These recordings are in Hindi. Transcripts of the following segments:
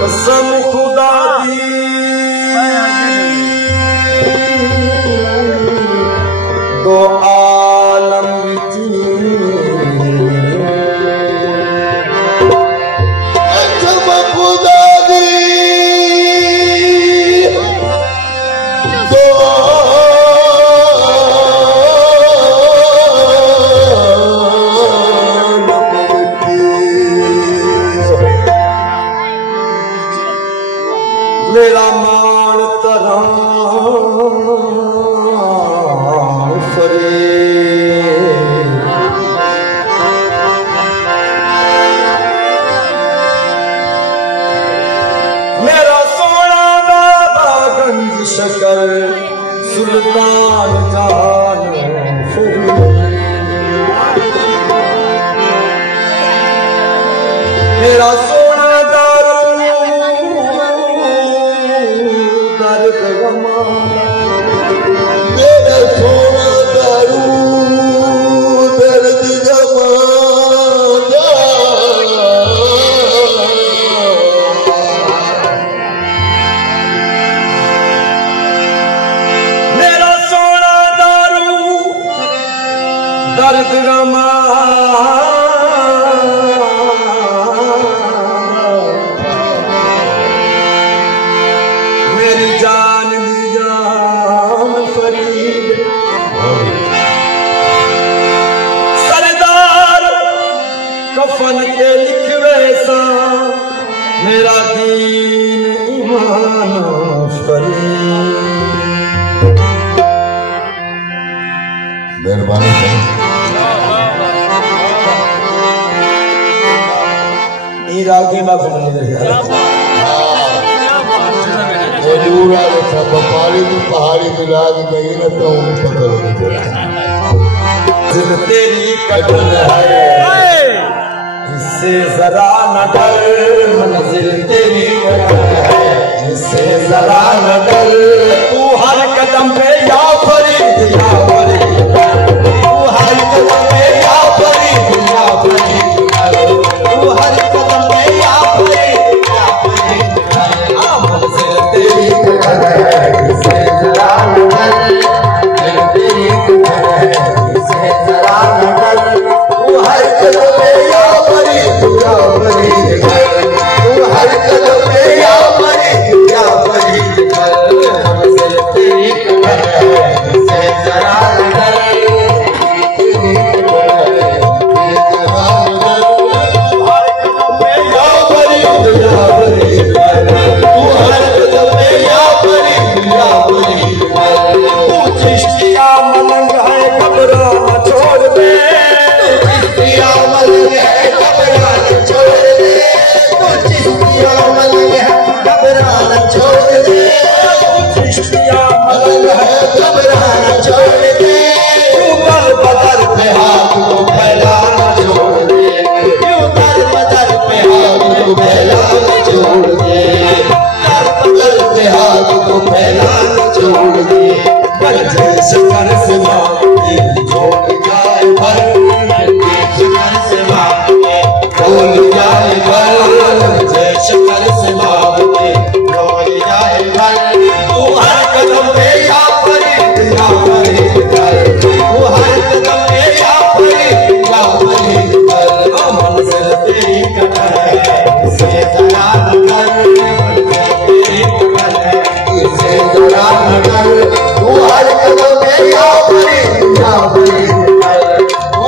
कसम खुदा दी दो आलम विच कसम खुदा दी दो मेरा मान तरह फरे मेरा सोना बाबा गंज शकर सुल्तान जान फरे मेरा सोना मेरा सोना दारू दर्द जमा मेरा सोना दारू दर्द जमा मेरी जान सरदार कफन के लिखवे सा मेरा दीन ईमान फरीद मेहरबानी रागी ना सुनने पहाड़ी की पहाड़ी मिला के गई ना तो पता नहीं तेरी कदम है इससे जरा न डर मंजिल तेरी कदम है इससे जरा न डर तू हर कदम पे या फरीद या फरीद तू हर कदम पे या फरीद या फरीद तू हर कदम पे या फरीद या फरीद मंजिल तेरी कदम है इससे जरा न डर तेरी कदम है इससे जरा न डर तू हर कदम पे या फरीद या फरीद तू हर कदम पे या फरीद मंजिल तेरी कदम है इससे जरा न डर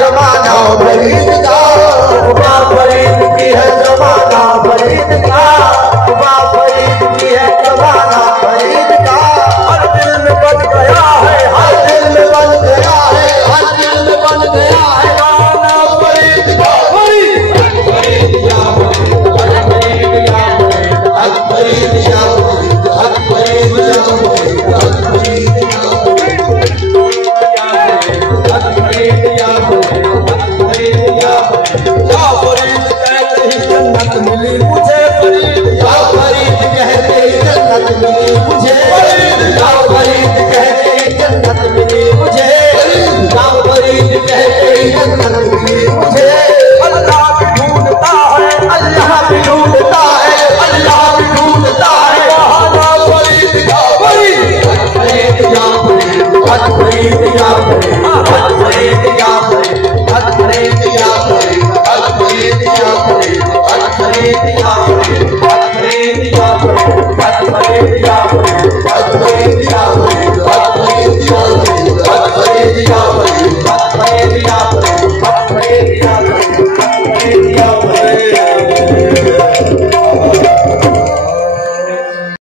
जमाना फरीद की है जमाना